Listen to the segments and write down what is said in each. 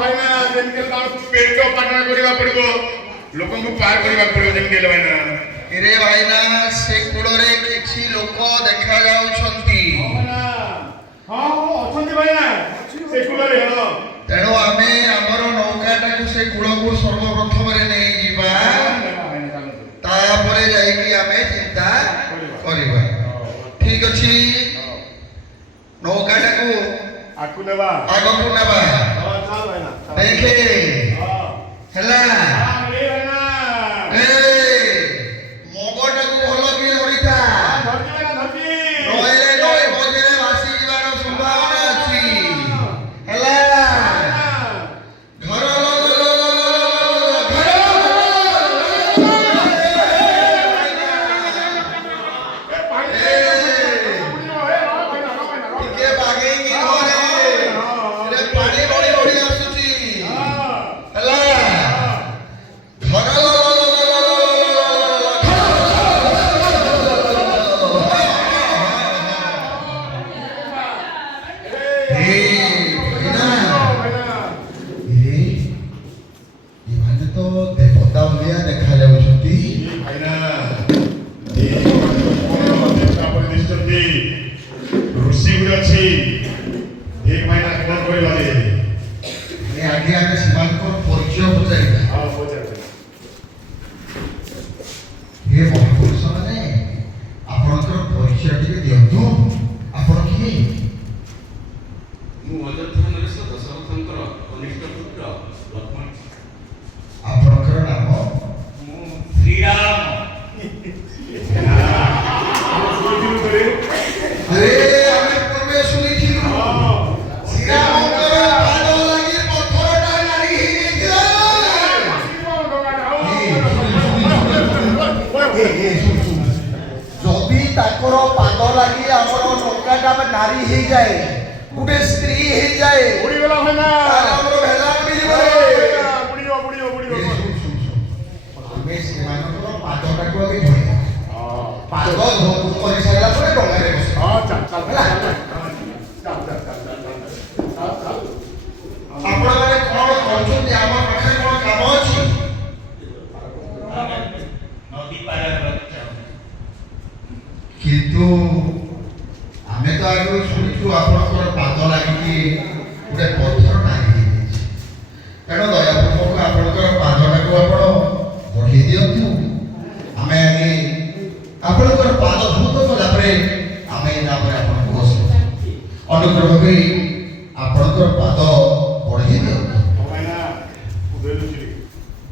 ଭାଇନା ଯେମିତି ତାଙ୍କୁ ପେଟ ପାଟଣା କରିବା ପଡ଼ିବ ଲୋକଙ୍କୁ ପାର କରିବାକୁ ପଡ଼ିବ ଯେମିତି ହେଲେ ଭାଇନା। रे भाईना से कूଳରେ କିଛି ଲୋକ ଦେଖା ଯାଉଛନ୍ତି। ତେଣୁ ଆମେ ଆମର ନୌକାଟାକୁ ସେ କୂଳକୁ ସର୍ବପ୍ରଥମରେ ନେଇଯିବା, ତାପରେ ଯାଇକି ଆମେ ଚିନ୍ତା କରିବା। ଠିକ ଅଛି, ନୌକାଟାକୁ ଆଗକୁ ନେବା। ଦେଖେ ହେଲା ମଗଟାକୁ ଭଲ କି ଧରିଥା, ନଈରେ ନଈ ମଝିରେ ଭାସି ଯିବାର ସମ୍ଭାବନା ଅଛି। ହେଲା ଘର ଟିକେ ବାଗେଇକି ଧରେ, ପାଣି ବଢି ବଢି ଆସୁଛି। ହେଲା ଘର ଦେବତା ଭଳିଆ ଦେଖା ଯାଉଛନ୍ତି। ଋଷି ଗୁଡେ ଅଛି ଆଗେ ଆମେ ସେମାନଙ୍କର ପରିଚୟ ପଚାରିବା। ହେ ମହାପୁରୁଷ ମାନେ, ଆପଣଙ୍କର ପରିଚୟ ଟିକେ ଦିଅନ୍ତୁ। ଆପଣ କିଏ? ମୁଁ ଅଯୋଧ୍ୟା ନରେଶ ଦଶରଥଙ୍କର କନିଷ୍ଠ ପୁତ୍ର ଲକ୍ଷ୍ମଣ। ଆପଣଙ୍କର ନାମ? ମୁଁ ଶ୍ରୀରାମ। ଆରେ ଆମେ ପୂର୍ବେ ଶୁଣିଥିଲୁ ଶ୍ରୀରାମଙ୍କର ପାଦ ଲାଗି ପଥରଟା ନାରୀ ହେଇଯାଇଥିଲା। ଯଦି ତାଙ୍କର ପାଦ ଲାଗି ଆମର ନୌକାଟା ନାରୀ ହେଇଯାଏ, ଗୋଟେ ସ୍ତ୍ରୀ ହେଇଯାଏ, ଆମର ଭେଲା ବୁଡ଼ିଯିବ। ଆମେ ସେମାନଙ୍କର ପାଦଟାକୁ ଆଗେ ଧରିବା, ପାଦ କରିସାରିଲା ପରେ ଡଙ୍ଗାରେ ବସିବା। ଆପଣମାନେ କଣ କରୁଛନ୍ତି? ଆମ ପାଖରେ କଣ କାମ ଅଛି? ନଦୀ ପାର ହେବାକୁ ଚାହୁଁ। କିନ୍ତୁ ଆମେ ତ ଆଗରୁ ଶୁଣିଛୁ ଆପଣଙ୍କର ପାଦ ଲାଗିକି ଗୋଟେ ପଥର ନାରୀ ହେଇଯାଇଛି। ତେଣୁ ଦୟାପୂର୍ବକ ଆପଣଙ୍କର ପାଦଟାକୁ ଆପଣ ବଢ଼େଇ ଦିଅନ୍ତୁ। ଆମେ ଆଗେ ଆପଣଙ୍କର ପାଦ ଧୌତ କଲା ପରେ ଆମେ ତାପରେ ଆପଣଙ୍କୁ ବସିବୁ। ଅନୁଗ୍ରହ କରି ଆପଣଙ୍କର ପାଦ ବଢ଼େଇ ଦିଅନ୍ତୁ।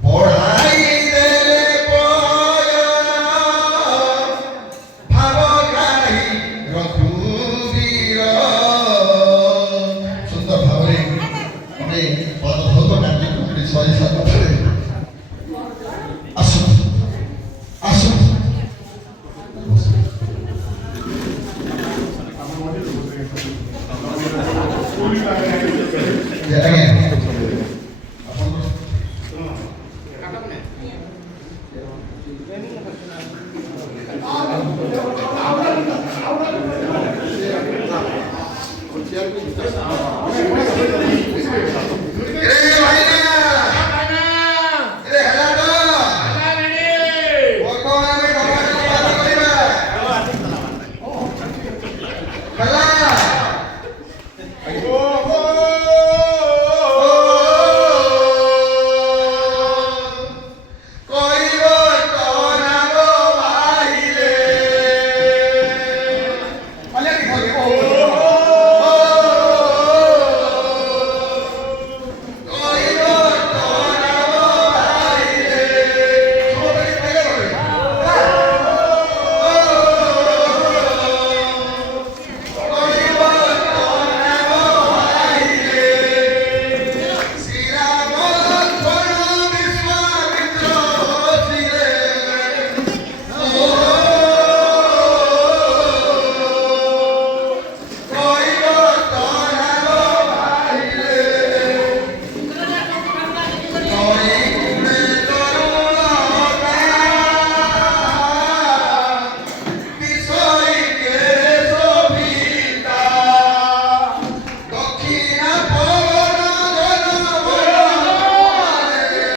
ବଢ଼ାଇ ଦେଲେ ଭାବ ଗାଇ ରଘୁବୀର। ସୁନ୍ଦର ଭାବରେ ଆମେ ପାଦ ଧୌତ କାର୍ଯ୍ୟକ୍ରମରେ ସରି ସାରିଲା ପରେ ଆସନ୍ତୁ ଆସନ୍ତୁ। ଆଜ୍ଞା